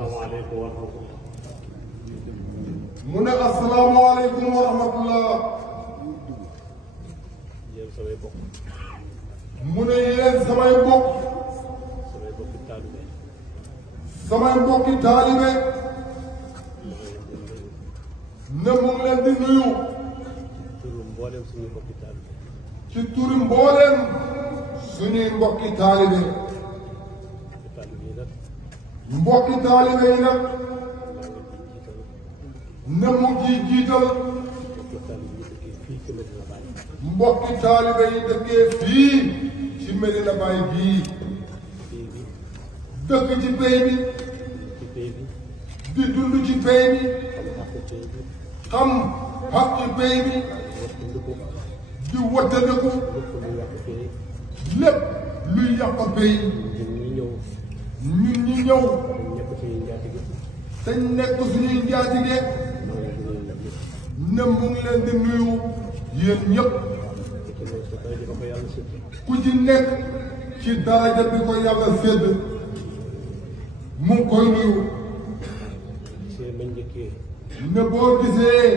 asalaamaaleykum wa rahmatulah. mu ne asalaamaaleykum wa rahmatulah. yéen samay bokk. mu ne yéen samay bokk. samay bokki taalibe. samay mbokki taalibe. ne mu ngi leen di nuyu. ci turu mboolem suñuy bokki taalibe. ci turu mboolem suñuy mbokki taalibe. mbokki taalibe yi nag ne mu ngi jiital mbokki taalibe yi dëkkee fii ci Medina Baye gii dëkk ci pey bi di dund ci pey bi xam xaq ci pey bi di wattandiku lépp luy yàq pey ñun ñi ñëw te nekk suñuy njaatige ne mu ngi leen di nuyu yéen ñëpp ku ci nekk ci daraja bi ko yàlla sédd mu ngi koy nuyu ne boo gisee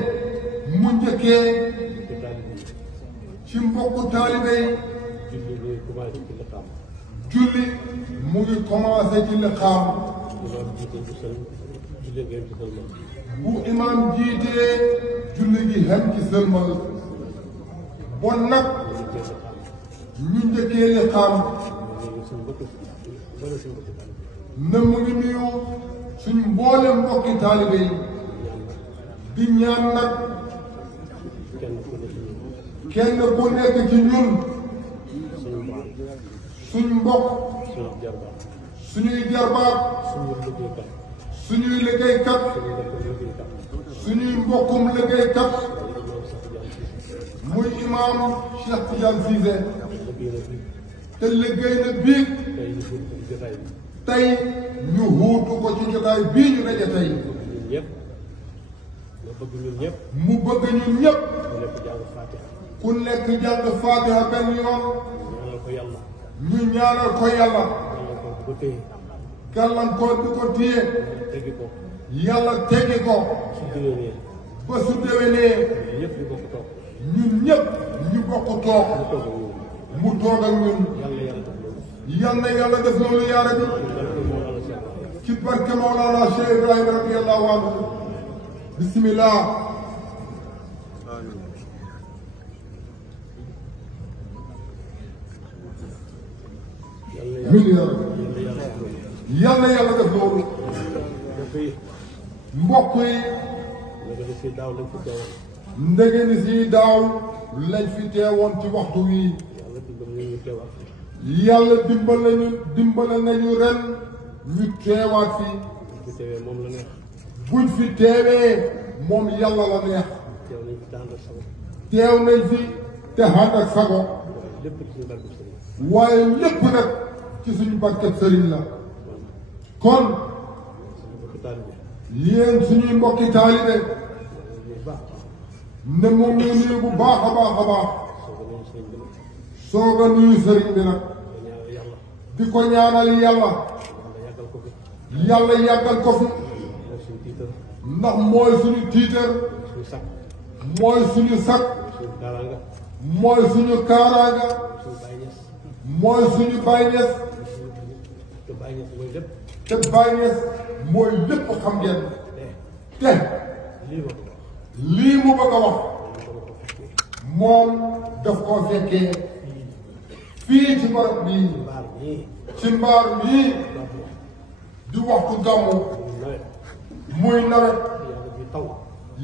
mu njëkkee ci mbokku taalibe yi julli mu ngi commencé ci liqaam bu imaam jiitee julli gi xem ci sëlmal bon nag ñu njëkkee liqaam ne mu ngi nuyu suñ mboole mbokki taalibe yi di ñaan nag kenn ku nekk ci ñun suñ mbokk suñuy jarbaat suñuy liggéeykat suñuy mbokkum liggéeykat muy imaam Cheikh Tidiane Cissé te liggéey na biig tey ñu huutu ko ci jotaay bii ñu daje tey mu bëgg ñun ñëpp ku nekk jàng Faatiha benn yoon ñu ñaanal ko yàlla gàllankoor bi ko téye yàlla teggi ko ba su déwénee ñun ñëpp ñu bokk toog mu toog ak ñun yal na yàlla def loolu yaa rabbi ci barke Mawlana Cheikh Ibrahima radiyallahu anhu bismillah yal na yàlla def loolu mbokk yi ndege ni si daaw lañ fi teewoon ci waxtu wii yàlla dimbale nañu ren ñu teewaat fi buñ fi teewee moom yàlla la neex teew nañ fi te ànd ak sago waaye lépp nag ci suñu barkeb sëriñ la kon yéen suñuy mbokki taalibe ne moom ñu nuyu bu baax a baax a baax soog a nuyu sëriñ bi nag di ko ñaanal yàlla yàlla yàggal ko fi ndax mooy suñu tiitar mooy suñu sakk mooy suñu kaaraanga mooy suñu Baay Ñas te Baay Ñas mooy lépp xam ngeen te lii mu bëgg a wax moom daf koo fekkee fii ci barab bii ci mbaar bii di waxtu gàmmu muy nawet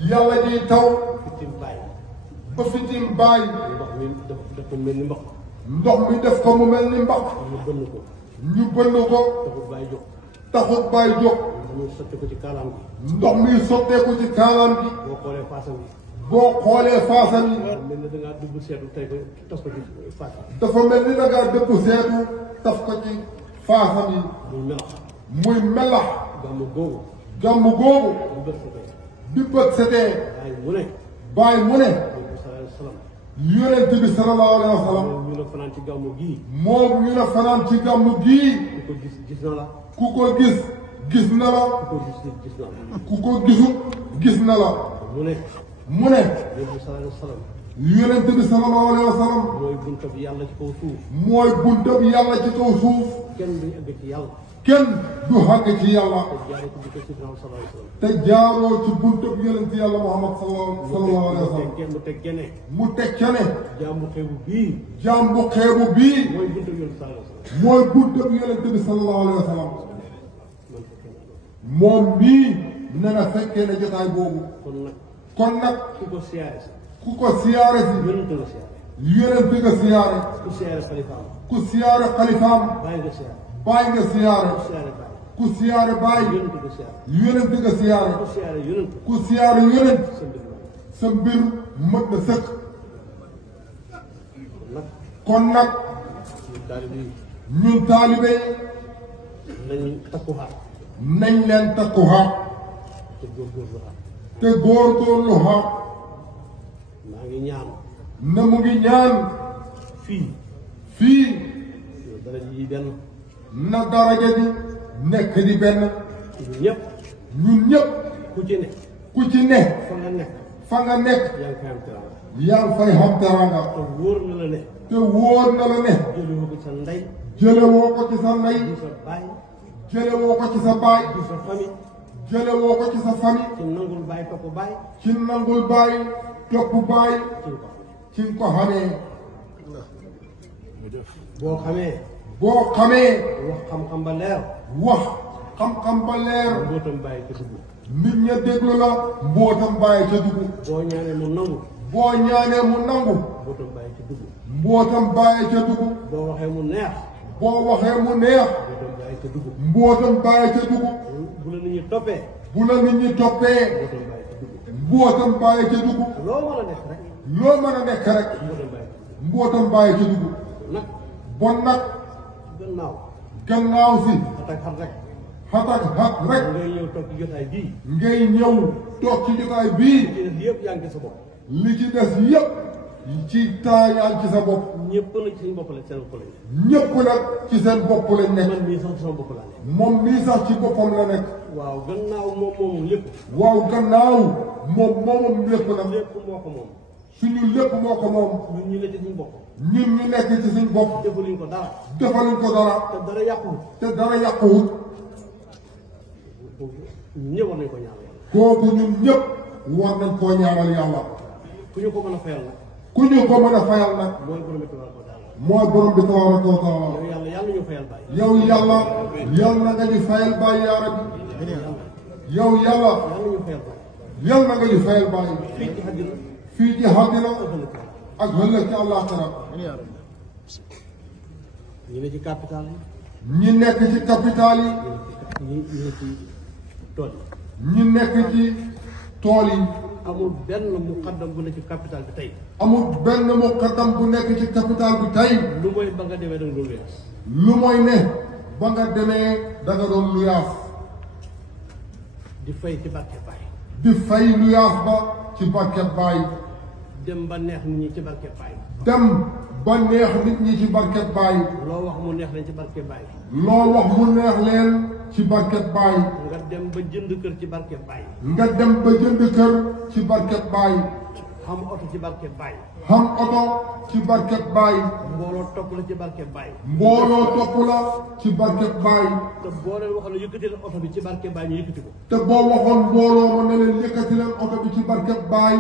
yàlla jiy taw ba fitim baay ndox mi def ko mu mel ni mbax ñu bënn ko taxut bàyyi jóg ndox mi sotteeku ci kaalaam bi boo xoolee faasam yi dafa mel ni da ngaa dëpp seetu taf ko ci faasam yi muy melax gàmmu googu bi bët setee bàyyi mu ne yonent bi sallallahu alayhi wa sallam ñu la fanaan ci gàmmu gii moom ñu la fanaan ci gàmmu gii ku ko gis na la ku ko gis gis na la ku ko gis gis na la ku ko gisul gis na la mu ne mu ne yonent bi sallallahu alayhi wa sallam yonent bi sallallahu alayhi wa sallam mooy bunta bi yàlla ci kaw suuf mooy bunta bi yàlla ci kaw suuf kenn duñ egg ci yàlla kenn du xàgg ci yàlla te jaaree ko ci bunta te jaaroo ci bunta Sidina sallallahu alayhi wa sallam bi yonent yàlla Muhammad sallallahu alayhi wa sallam mu teg gene mu teg ca ne jaam bu xeebu bii jaam bu xeebu bii mooy bunta bi yonent sallallahu alayhi wa sallam mooy bunta bi yonent bi sallallahu alayhi wa sallam man fekkee naa loolu moom mii ne na fekkee ne jotaay boobu kon nag ku ko siyaare si ku ko siyaare si yonent nga siyaare yonent nga siyaare ku siyaare xalifaam ku siyaare xalifaam bàyyi nga siyaare bàyyi nga siyaare ku siyaare bàyyi ku siyaare bàyyi yonent nga siyaare yonent nga siyaare ku siyaare yonent ku siyaare yonent sa mbir la sa mbir mët na sëkk nag kon nag ñun taalibe yi ñun taalibe nañ takku xaar nañ leen takku xaar te góorgóorlu xaar te góorgóorlu xaar maa ngi ñaan na mu ngi ñaan fii fii dara ji benn na daraja ji nekk di benn ñun ñëpp ñun ñëpp ku ci ne ku ci ne fa nga nekk fa nga nekk yaa ngi koy am teraanga yaa ngi fay xam teranga te wóor na la ne te wóor na la ne jëlewoo ko sa ndey jëlewoo ko ci sa ndey du sa baay jëlewoo ko ci sa baay du sa famille jëlewoo ko ci sa famille ci nangul baay topp baay ci nangul baay topp baay ci ko ci ko xamee boo xamee boo xamee wax xam-xam ba leer wax xam-xam ba leer mbootam bàyyi ko dugg nit ña déglu la mbootam bàyyi ca dugg boo ñaanee mu nangu boo ñaanee mu nangu mbootam bàyyi ci dugg mbootam bàyyi ca dugg boo waxee mu neex boo waxee mu neex mbootam bàyyi ca dugg mbootam bàyyi ca dugg bu la nit ñi toppee bu la nit ñi toppee mbootam bàyyi ca mbootam bàyyi ca dugg dugg loo mën a nekk rek loo mën a nekk rek mbootam bàyyi ca mbootam bàyyi dugg ca dugg nag bon nag gannaaw gannaaw si xatak xat rek xatak xat rek ngay ñëw toog ci jotaay bii ngay ñëw toog ci jotaay bii ci des yëpp yaa ngi sa bopp li ci des yépp ci taayaan ci sa bopp ñëpp nag ci seen bopp la seen bopp lañ ñépp nag ci seen bopp lañ nekk man mii sax sama bopp laa nekk moom mii sax ci boppam la nekk waaw gannaaw moom moomu lépp waaw gannaaw moom moomam lépp nag lépp moo ko moom suñu lépp moo ko moom ñun ñu ne ci suñu bopp ñun ñu nekk ci suñ bopp defaluñ ko dara defaluñ ko dara te dara yàquwul te dara yàquwut ñun ñëpp war nañ ko ñaan yàlla kooku ñun ñëpp war nañ koo ñaanal yàlla ku ñu ko mën a fayal nag ku ñu ko mën a fayal nag mooy borom bi tabaraka wa taala mooy borom bi tabaraka wa taala yow yàlla yàlla ñu fayal bàyyi yow yàlla yàlla nga ñu fayal bàyyi yaa rabbi yow yàlla yàlla ñu fayal bàyyi yàlla nga ñu fayal bàyyi fii ci àddina fii ci àddina ak ëllëg ci àllaaxira ñu ne ci capital yi ñi nekk ci capital yi ñu ne ci tool ñi nekk ci tool yi yi amul benn muqaddam bu ne ci capital bi tey amul benn muqaddam bu nekk ci capital bi tey lu mooy ba nga demee da nga doon wees lu mooy ne ba nga demee da nga doon lu yaas di fay ci barke Baay di fay lu yaas ba ci barket baay dem ba neex nit ñi ci barke Baay dem ba neex nit ñi ci barket baay loo wax mu neex leen ci barke Baay loo wax mu neex leen ci barket baay nga dem ba jënd kër ci barke Baay nga dem ba jënd kër ci barket baay xam oto ci barke Baay xam oto ci barket baay mbooloo topp la ci barke Baay mbooloo topp la ci barket baay te boo leen waxoon ne yëkkati leen oto bi ci barke Baay ñu yëkkati ko te boo waxoon mbooloo ma ne leen yëkkati leen oto bi ci barket baay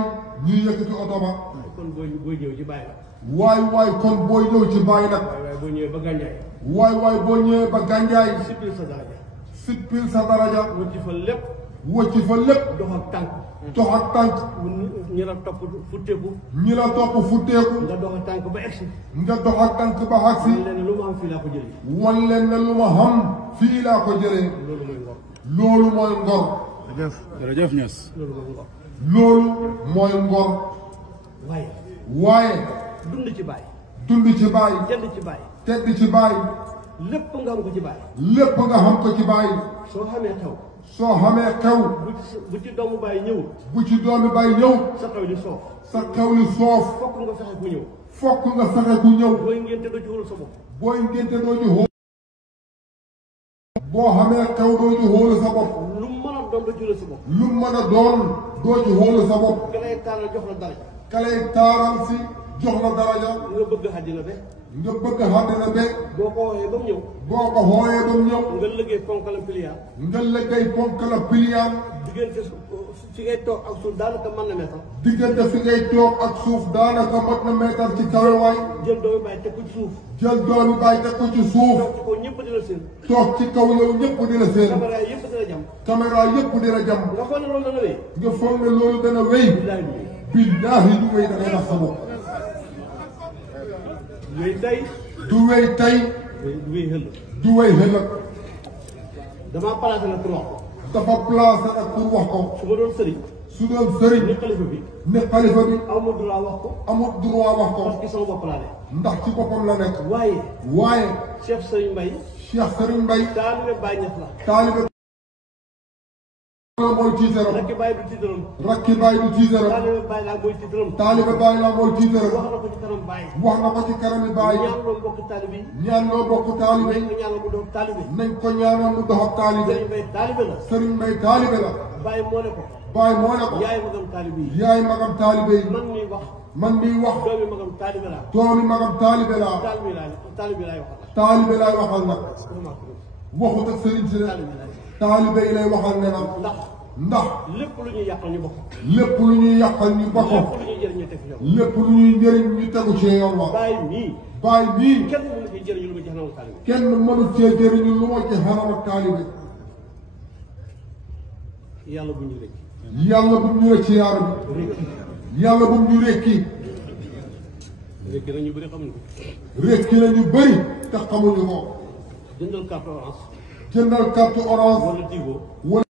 ñuy yëkkati oto ba kon booy ñëw ci Baay la waay kon booy ñëw ci baay nag waaye boo ñëwee ba gànjaay waay boo ñëwee ba gànjaay sippil sa daraja sippil sa daraja wëcc fa lépp wëcc fa lépp dox ak tànk dox ak tànk ñi la topp futteeku ñi la topp futteeku nga dox ak tànk ba egsi nga dox ak tànk ba agsi man leen lu ma am fii laa ko jëlee wan leen ne lu ma xam fii laa ko jëlee loolu mooy ngor loolu mooy ngor jërëjëf Niass loolu mooy ngor loolu mooy ngor waaye waaye dund ci Baay dund ci baay jënd ci Baay tedd ci baay lépp nga am ko ci Baay lépp nga xam ko ci baay soo xamee xew soo xamee xew bu ci doomu Baay ñëwul bu ci doomi baay ñëw sa xew di soof sa xew li soof fokk nga fexe ku ñëw fokk nga fexe ku ñëw booy ngénte doo ci wóolu sa bopp booy ngénte doo ci xóol boo xamee xew doo ci xoolu sa bopp. lu mu mën a doon doo ci xoolu sa bopp. lu mu mën a doon doo ci xoolu sa bopp. ka lay taaral jox la daraja. ka lay taaral si jox la daraja. nga bëgg àddina be. nga bëgg àddina be. boo ko wooyee ba mu ñëw. boo ko xooyee ba mu ñëw. nga liggéey ponk la piliyaan. nga liggéey ponk la piliyaan. diggante fi ngay toog ak suuf daanaka mën na meetar. diggante fi ngay toog ak suuf daanaka mot na meetar ci kawewaay. jël doomi bàyyi teg ko ci suuf. jël doomi bàyyi teg ko ci suuf. toog ci kaw ñëpp di la seen. toog ci kaw yow ñëpp di la seen. caméra yëpp di la jam. caméra yëpp di la jam. nga foog ne loolu dana wéy. nga foog ne loolu dana wéy. billaahi du wéy da ngay nax sa bopp. wéy tey. du wéy tey. du wéy xëll. du wéy xëllëg. damaa placé nag pour wax ko. dafa placé nag pour wax ko. su ma doon sëriñ. su doon sëriñ. ni xalifa bi. ne xalifa bi. amul droit wax ko. amul droit wax ko. parce que sama bopp laa ne. ndax ci boppam la nekk. waaye. Cheikh Serigne Mbaye. Cheikh Serigne Mbaye. taalibe Baay Ñas la. taalibe mooy tiitaram. rakki Baay du tiitaram. rakki Baay du tiitaram. taalibe Baay laa mooy tiitaram. taalibe Baay laa mooy tiitaram. wax na ko ci kanam Baay. wax na ko ci kanami Baay. ñaan loo bokk taalibe yi. ñaan loo bokk taalibe yi. nañ ko ñaanal mu dox taalibe. nañ ko ñaanal mu dox ak taalibe. Serigne Mbaye taalibe la. Serigne Mbaye taalibe la. Baay moo ne ko. Baay moo ne ko. yaay magam taalibe yi. yaay magam taalibe yi. man miy wax. man miy wax. doomi magam taalibe laa. doomi magam taalibe laa. taalibe laay waxal. taalibe laay waxal nag. waxut ak Serigne si ne. taalibe yi lay waxal ne nag. ndax. lépp lu ñuy yàqal ñu bokk. lépp lu ñuy yàqal ñu bokk. lépp lu ñuy jëriñ ñu teg ci yoon. lépp lu ñuy njëriñ ñu tegu ci yoon wa. Baay mii. Baay mii. kenn mënu ci jëriñu lu ma ci xanaa taalibe. kenn mënu cee jëriñu lu ma ci xanam ak taalibe. yàlla bu ñu rëcc. yàlla bu ñu rëcc yaar bi. yàlla bu ñu rekki. rekki na ñu bëri xamuñu ko. rekki na ñu bëri te xamuñu ko. jëndal carte orange. jëndal carte orange. wala Tigo. wala.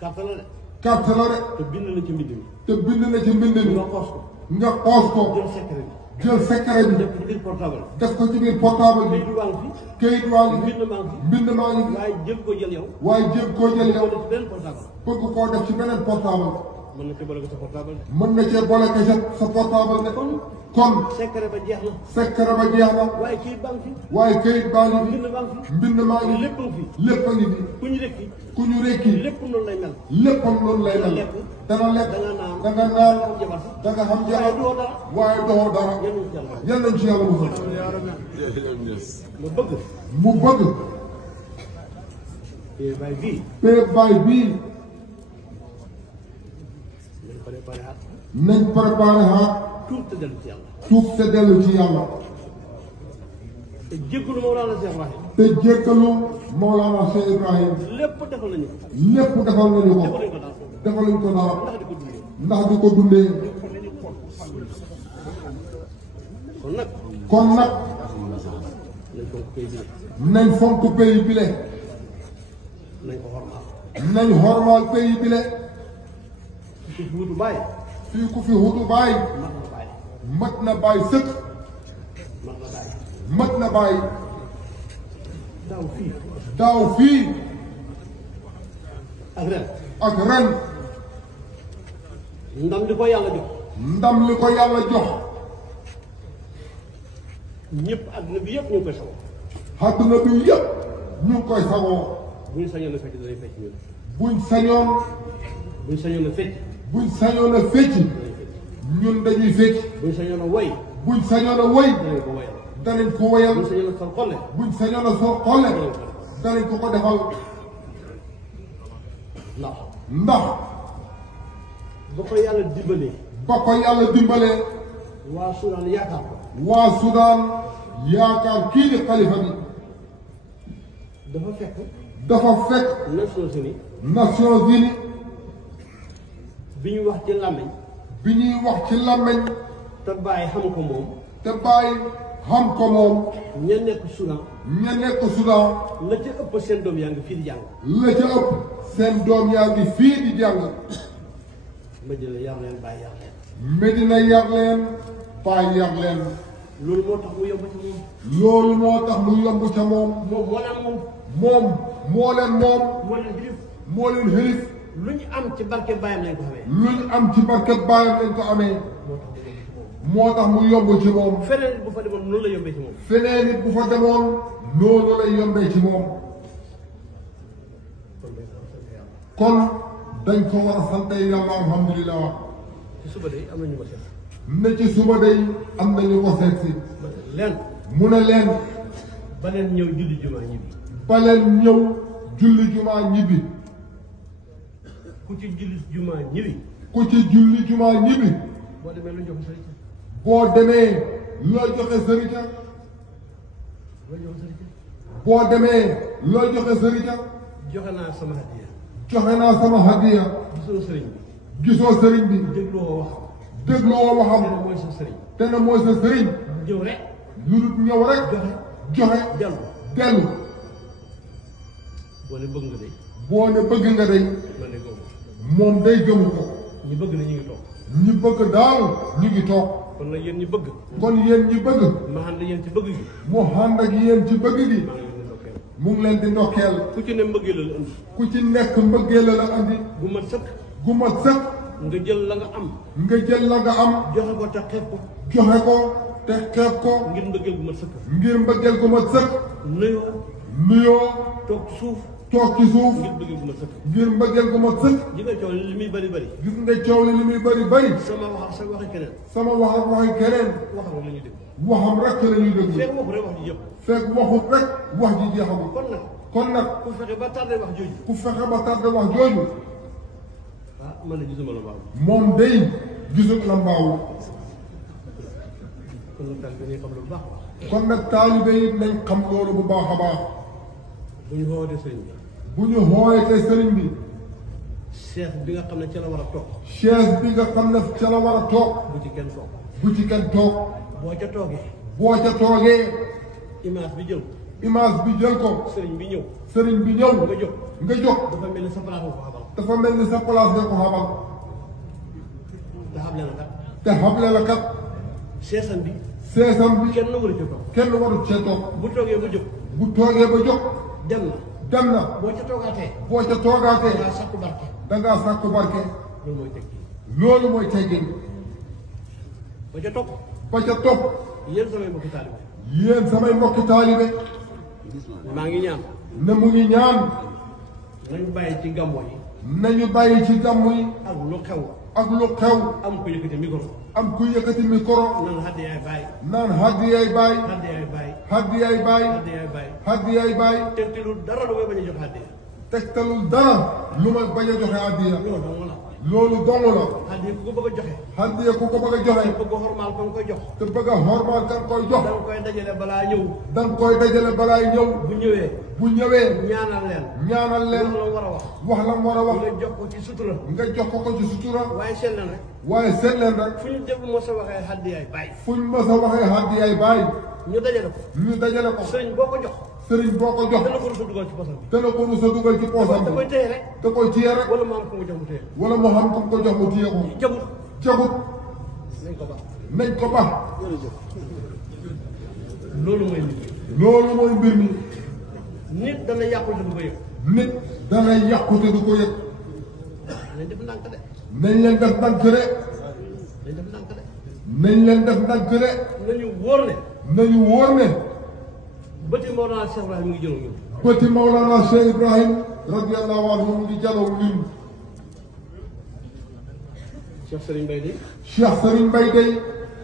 carte la de. carte la de. te bind na ci mbind mi. te bind na ci mbind mi. nga xoos ko. nga xoos ko. jël secret bi. jël secret bi. def ko ci biir portable. def ko ci biir portable bi. kayit waa ngi fi. kayit waa ngi fi. mbind maa ngi fi. mbind maa ngi fi. waaye jël ko jël yow. waaye jéem koo jël yow. def ci benn portable. bëgg koo def ci beneen portable. mën na ci boole ko sa portable. mën na cee boole ko sa portable ne. kon. secret ba jeex na. secret ba jeex na. waaye kayit baa ngi fi. waaye kayit baa ngi fi. mbind maa ngi fi. mbind maa ngi fi. lépp a ngi fi. lépp a ngi fi. ku ñu rekki. ku ñu rekki. lépp noonu lay mel. léppam loolu lay mel. dana lekk. da nga naan. da nga xam jabar. waaye doo dara. yal nañ ci yàlla musal. mu bëgg. mu bëgg. te baay bii. te baay bii. nañ préparé xaat. tuub te dellu ci yàlla. tuub te dellu ci yàlla. te jéggalu Mawlana Cheikh Ibrahim. te jéggalu Mawlana Cheikh Ibrahim. lépp defal nañu ko. lépp defal nañu ko. defaluñ ko dara. ndax di ko dundee. kon nag. nañ fonk pays bile. nañ ko xormaal. nañ xormaal pays bile. fii ku fi wutu baay. fii ku fi wutu baay. mat na baay sëkk. mat na baay. daaw fii. daaw fii. ak ren. ak ren. ndam li ko yàlla jox. ndam li ko yàlla jox. ñëpp àdduna bi yëpp ñu ngi koy sagoo. àdduna bi yëpp ñu ngi koy sagoo. buñ sañoon a fecc danañ fecc ñun. buñ sañoon. buñ sañoon a fecc. buñ sañoon a fecc. ñun dañuy fecc. buñ sañoon a woy. buñ sañoon a woy. danañ ko woyal. danañ ko woyal. buñ sañoon a sol xolle. buñ sañoon a sol xolle. danañ ko defal. ndax. ba ko yàlla dimbalee. ba ko yàlla dimbalee. waa Soudan yaakaar ko. waa Soudan yaakaar kii di xalifa bi. dafa fekk. dafa fekk. Nations Unies. Nations Unies. bi ñuy wax ci làmmeñ. bi ñuy wax ci làmmeñ. te bàyyi xam ko moom. te bàyyi xam ko moom. ña nekk Soudan. ña nekk Soudan. la ca ëpp seen doom yaa ngi fii di jàng. la ca ëpp seen doom yaa ngi fii di jàng. Medina yar leen bàyyi yar leen. Medina yar leen bàyyi yar leen. loolu moo tax mu yomb ca moom. loolu moo tax mu yomb ca moom. moom moo leen moom. moom moo leen moom. moo leen xilif. moo leen xilif. lu ñu am ci barke baayam lañ ko xamee. lu ñu am ci barke baayam lañ ko amee. moo tax mu yomb ci moom. feneen bu fa demoon noonu la yombee ci moom. feneen it bu fa demoon noonu lay yombee ci moom kon dañ ko war a sant yàlla alhamdulilah ci suba day am na ñu ko seet. ne ci suba day am nañu ko seet si leen. mu ne leen ba leen ñëw julli jumaa ñibbi. ba leen ñëw julli jumaa ñibbi ku ci julli jumaa ñibbi. ku ci julli jumaa ñibbi boo demee lu jox sëriñ. boo demee loo joxe sërita loo jox sëriñ. boo demee loo joxe sërita joxe naa sama hadiya. joxe naa sama hadiya gisoo sëriñ bi. gisoo sëriñ bi dégloo wax. dégloo waxam nee na mooy sa sëriñ. te ne mooy sa sëriñ ñëw rek. lu dul ñëw rek joxe dellu. dellu boo ne bëgg nga day. boo ne bëgg nga day man de góob. moom day gëmu ko ñi bëgg na ñu ngi toog. ñi bëgg daal ñu ngi toog kon nag yéen ñi bëgg. kon yéen ñi bëgg ma ànd yéen ci bëgg gi. mu ànd ak yéen ci bëgg gi maa ngi leen di ndokkeel. mu ngi leen di ndokkeel ku ci ne mbëggee la la indi. ku ci nekk mbëggee la la andi bu mat sëkk. gu mat sëkk nga jël la nga am. nga jël la nga am joxe ko te xeeb ko. joxe ko te xeeb ko ngir mbëggeel bu mat sëkk. ngir mbëggeel gu mat sëkk nuyoo. nuyoo toog ci suuf. toog ci suuf ngir mbëggeel bu mat sëkk. ngir mbëggeel gu mat sëkk ji nga coow li muy bari bari. gis nga coow li muy bëri bëri sama wax ak sa waxi keneen. sama wax ak waxi keneen waxam la ñuy dégg. waxam rek la ñuy déglu fekk waxu rek wax ji yëpp. fekk waxut rek wax ji jeexamul kon nag kon nag ku fexe ba tardé wax jooju. ku fexe ba tardé wax jooju ah man de gisuma la baax. moom day gisul la mbaawu kon nag daal dañuy xam lu baax. kon nag taalibe yi nañ xam loolu bu baax a baax bu ñu woowatee sëriñ bi. bu ñu xooyatee sëriñ bi cheikh bi nga xam ne ci la war a toog. chaise bi nga xam ne ca la war a toog bu ci kenn toog. bu ci kenn toog boo ca toogee. boo ca toogee image bi jël. image bi jël ko sëriñ bi ñëw. sëriñ bi ñëw nga jóg. nga jóg dafa mel ni sa place nga ko xamal. dafa mel ni sa place nga ko xamal te xam leen kat. te xamle la kat seesam bi. seesam bi kenn waru ca toog. kenn warut cee toog bu toogee ba jóg. bu toogee ba jóg dem na. dem na boo ca toogaatee. boo ca toogaatee dangaa sakku barke. dangaa sàkku barke loolu mooy tekki. loolu mooy teggin ba ca topp. ba ca topp yéen samay mbokki taalibe. yéen samay mbokki taalibe maa ngi ñaan. ne mu ngi ñaan nañu bàyyi ci gàmmo yi. nañu bàyyi ci gàmmu yi ak lu xew. ak lu xew am ko yëkkati micro. am ku yëkkati micro naan xaddi yaay bàyyi. naan haddi yaay baay xaddi yaay bàyyi. haddi yaay baay xaddi yaay bàyyi. haddi yaay baay tegtalul dara lu may bañ a jox xaddi. tegtalul dara lu may bañ a joxe addiya loolu dong la. loolu dong la xaddi ku ko bëgg a joxe. addiya ku ko bëgg a joxe bëgg a xormaal ko nga koy jox. te bëgg a xormaal kan koy jox da nga koy dajale balaa ñëw. da nga koy dajale balaay ñëw bu ñëwee. bu ñëwee ñaanal leen. ñaanal leen wax la war a wax. wax la mu war a wax nga jox ko ci sutura. nga jox ko ci sutura waaye seet leen rek. waaye seet leen rek fu ñu déglu moo sa waxee xaddi yaay bàyyi. fuñ mës a waxee haddi yaay baay ñu dajale ko. ñu dajale ko sëriñ boo ko jox. sëriñ boo ko jox dana ko rusa dugal ci posam bi. dana ko rusa dugal ci poosam da koy bi téye rek. da koy téye rek wala mu am ko mu jox mu téye. wala mu xam ku ko jox mu téye ko jagut. jagut nañ ko baax. nañ ko baax loolu mooy nit. loolu mooy mbir mi nit dana yàqul te du ko yëg. nit dana yàqu te du ko yëg nañ def ndànk de. nañ leen def ndànk de nañ def ndànk de. nañ leen def ndànk de nañu wóor ne. nañu wóor ne bëti Mawlana Cheikh Ibrahima mi ngi jëloon ñun. bëti Mawlana Cheikh Ibrahim radiyallahu anhu mu ngi jalow ñun Cheikh Serigne Mbaye de Cheikh Serigne Mbaye day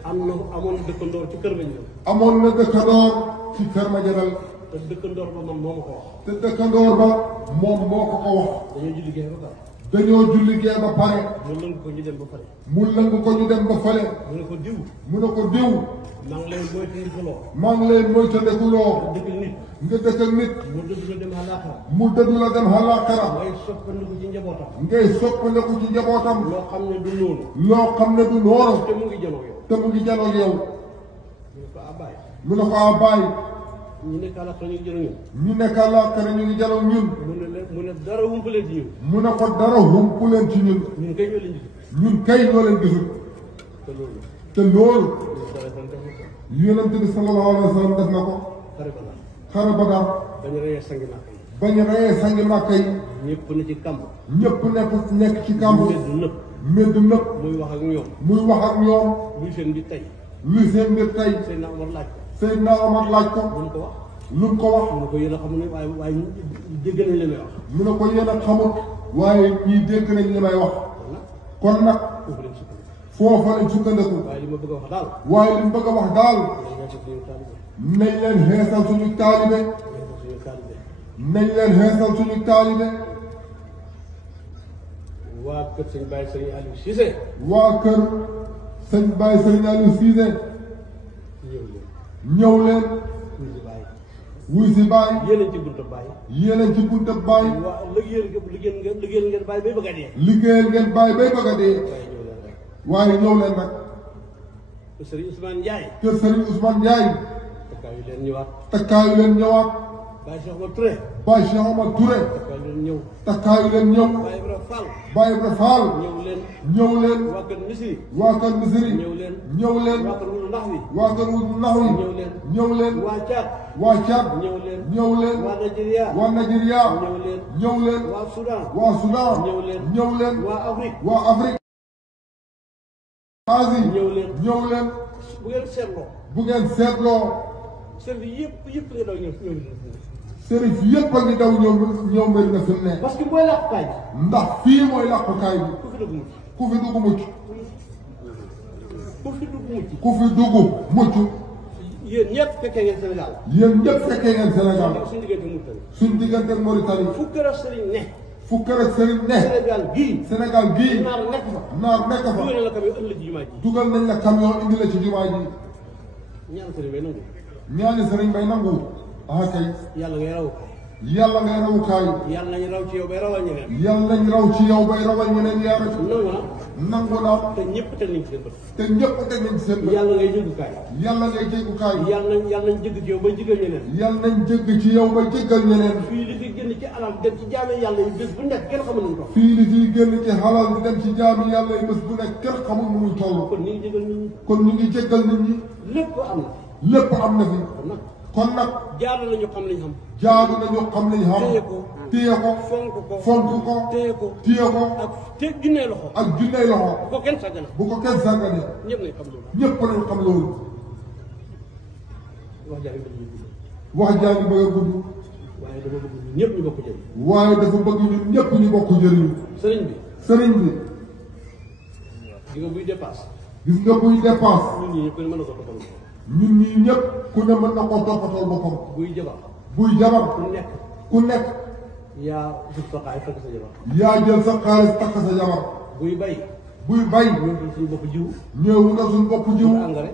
amoon dëkkandoor ci kër ma ñëw. amoon na dëkkandoor ci kër ma jëral te dëkkandoor ba man moo ma ko wax. te dëkkandoor ba moom moo ko wax dañoo julli gee ba pare. dañoo julli gee ba pare mu lëng ko ñu dem ba pare. mu lëng ko ñu dem ba fale mu ne ko diw. mu ne ko diw maa ngi lay moytandikuloo. maa ngi leen moytandikuloo dëkk nit. nga dëkk ak nit mu dëdd la dem àllaaxira. mu dëddu la dem àllaaxira ngay soppandiku ci njabootam. ngay soppandeku ci njabootam loo xam ne du noonu. loo xam ne du noonu te mu ngi janoo yow. te mu ngi janoog yow mu ne ko abaay. mu ne ko a bàyyi ñu nekk àllaaxira ñu ngi janoo ñun. ñu nekk àllaaxira ñu ngi janoog ñun mu ne dara wumpalee ci ñun. mu ne ko dara humpu leen ci ñun ñun kay ñoo leen gis. ñun kay ñoo leen gisul te loolu. te loolu dara fan def na ko. yonent bi sallallahu alayhi wa sallam def na ko xare ba la. xare Badar dañu reyee sangi màkk yi. bañ reyee sangi Màkka yi ñëpp na ci kamb. ñëpp nekk ci kàmb mbedd nëpp. mbedd nëpp muy wax ak ñoom. muy wax ak ñoom luy seen mbir tey. luy seen mbir tey seen naa war laaj ko. Seydina Omar laaj ko duñ ko wax. lu mu ko wax. mu ne ko yéen a xamul ne waaye dégg nañ li may wax. mu ne ko yéen a xamul waaye ñii dégg nañ li may wax. kon nag foofa lañ sukkandiku. waaye li ma bëgg a wax daal. waaye li mu bëgg a wax daal. nañ leen xeesal suñu taalibe. nañ leen xeesal suñu taalibe. waa kër sëñ Baye Serigne Aliou Cissé. waa kër sëñ Baye Serigne Aliou Cissé. ñëw leen. wuy si Baye. yéen ci buntu Baye. yéen ci buntu Baye. waa liggéeyal ngeen Baye bay bëgg a dee. liggéeyal ngeen Baye bay bëgg a dee. waaye ñëw leen nag. kër Serigne Ousmane Ndiaye. kër Serigne Ousmane Ndiaye. takkaayu leen ñëwaat. takkaayu leen ñëwaat. Baye Cheikh Omar Touré. Baye Cheikh Omar Touré. takkaayu leen ñëw. takkaayu leen ñëw. Baye Ibrahima Fall. Baye Ibrahima Fall. ñëw leen. ñëw leen. waa kër Misiri. waa kër Misiri. ñëw leen. ñëw leen. waa kër Wulu Nax wi. waa kër Wulu Nax wi. ñëw leen. ñëw leen. waa Tchad. waa Tchad. ñëw leen. ñëw leen. waa Nigeria. waa Nigeria. ñëw leen. ñëw leen. waa Soudan. waa Soudan. ñëw leen. ñëw leen. waa Afrique. waa Afrique. Asie. ñëw leen. ñëw leen. bu ngeen seetloo. bu ngeen seetloo. service yëpp nga daw ñëw. sërif yëpp a ngi daw ñëw mbir na fi mu ne. parce que mooy làkkukaay bi. ndax fii mooy làkkukaay bi. ku fi dugg mucc. ku fi dugg mucc. ku fi dugg mucc. ku fi dugg mucc. yéen ñëpp fekkee ngeen Sénégal. yéen ñëpp fekkee ngeen Sénégal. suñu diggante Mauritanie. suñu diggante Mauritanie. fu kër a sëriñ ne. fu kër ak sëriñ ne. Sénégal gii. Sénégal gii. naar nekk fa. naar nekk fa. dugal nañ la camion indi la ci jumaa ji. dugal nañ la camion indi la ci jumaa ji. ñaan sëriñ bay nangu. ñaani sëriñ bay nangu. ah kay. yàlla ngay rawukaay. yàlla ngay rawukaay. yàlla nañ raw ci yow bay rawal ñeneen. yàlla nañ raw ci yow bay rawal ñeneen yaa rek. nangu na. nangu na. te ñëpp teg nañ ci seen bët. te ñëpp teg nañ ci seen bët. yàlla ngay jéggukaay. yàlla ngay jéggukaay. yàlla nañ jégg ci yow bay jéggal ñeneen. yàlla nañ jégg ci yow ba jéggal ñeneen. fii li fi génn ci alal dem ci jaame yàlla yi bés bu nekk kenn xamul nu mu toll. fii li fiy génn ci xalal bi dem ci jaami yàlla yi bés bu nekk kenn xamul nu muy toll. kon ñu ngi jéggal nit ñi. kon ñu ngi jéggal nit ñi. lépp am na. lépp am na fi. kon nag. kon nag. jaadu nañu xam liñ xam. jaadu nañu xam liñ xam. téye ko. téye ko. fonk ko. fonk ko. téye ko. téye ko. ak te junnee loxo. ak junney loxo. bu ko kenn sàggane. bu ko kenn sàggane. ñëpp nañ xam loolu. ñëpp nañ xam loolu. wax jaa ngi bëgg ñu wax jaa ngi bëgg a gudd. waaye dama bëgg ñun ñëpp ñu bokk jëriñ. waaye dafa bëgg ñun ñëpp ñu bokk jëriñu. sëriñ bi. sëriñ bi. di nga buy dépasse. gis nga buy dépense. ñun ñii ñëpp mën na ko toppatoo. ñun ñii ñëpp ku ne mën na koo toppatoo boppam. buy jabar. buy jabar. ku nekk. yaa jël sa xaalis takk sa jabar. yaa jël sa xaalis takk sa jabar. buy bay. buy bay. ñoo jël suñu bopp jiw. ñoo wutal suñu bopp jiw. engrais.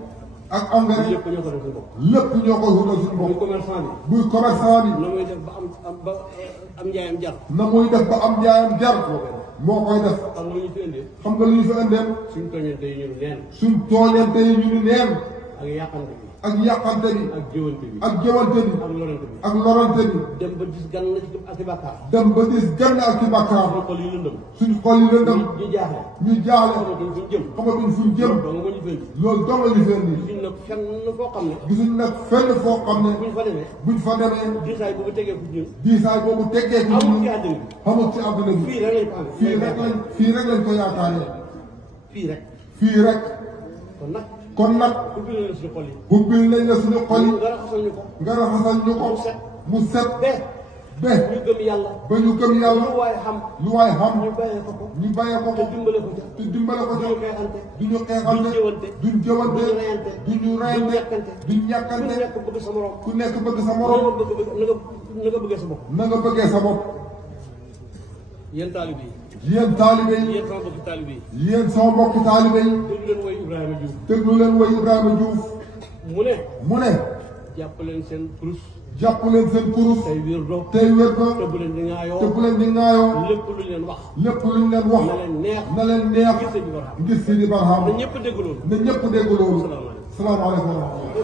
ak engrais. lépp ñoo ko def suñu bopp. lépp ñoo koy wutal suñu buy bopp. commerçant bi. buy commerçant bi. na muy def ba am njaayam jar. na muy def ba am njaayam jar. moo koy def. xam nga lu ñu fi indee. xam nga lu ñu fi indeen. suñ tooñante yi ñu neen. suñ tooñante yi ñu ni neen. ak yàqante bi. ak yàqante bi. ak jëwante bi. ak jëwante bi. ak lorante bi. ak lorante bi. dem ba gis gan na ci ak i bàkkaar. dem ba gis gann ak ci bàkkaar. suñu xol yi lëndëm. suñ xol yi lëndëm. ñu jaaxle. ñu jaaxle. xamatuñ fuñ jëm. xamatuñ fuñ jëm. dong moo ñu fën. loolu dong la ñu feen ni. gisuñ nag fenn foo xam ne. gisuñ nag fenn foo xam ne. buñ fa demee. buñ fa demee. diisaay boobu tegee ku ñun. diisaay boobu teggee ci amul ci ñun. àddina bi. xamul ci àdduna bi. fii rek lañ ko amee. fii rek lañ ko yaakaaree. fii rek. fii rek. kon nag. kon nag. ubbi nañ la suñu xol yi. ubbil nañ la suñu xol yi. nga raxasal ñu ko. nga raxasal ñu ko. mu set. mu set. ba ñu gëm yàlla. ba ñu gëm yàlla. lu waay xam. lu waay xam. ñu bàyyee ko ko. ñu bàyyee ko te ko. dimbale ko ca. te dimbale ko duñu xeexante. duñu xeexante. duñ jëwante. duñ jëwante. duñ reyante. duñu duñ reyante. ñàkkante. duñ ku ñàkkante. nekk bëgg sa morom. ku nekk bëgg sa na morom. nga bëggee sa bopp. na nga bëggee sa bopp. yéen taalibe yi. yéen taalibe yi. yéen sama mbokki taalibe yi. yéen sama mbokki taalibe yi. déglu leen woy Ibrahima Diouf. déglu leen woy Ibrahima Diouf. mu ne. mu ne. jàpp leen seen kurus. jàpp leen seen kurus. tey wér do. tey wér ko. te bu leen di ŋaayoo. te bu leen di ŋaayoo. lépp lu leen wax. lépp luñ leen wax. na leen neex. na leen neex. gis Sidi Barham. ngir Sidi Barham. na ñëpp dégg loolu. na ñëpp dégg loolu. salaamaaleykum. salaamaaleykum.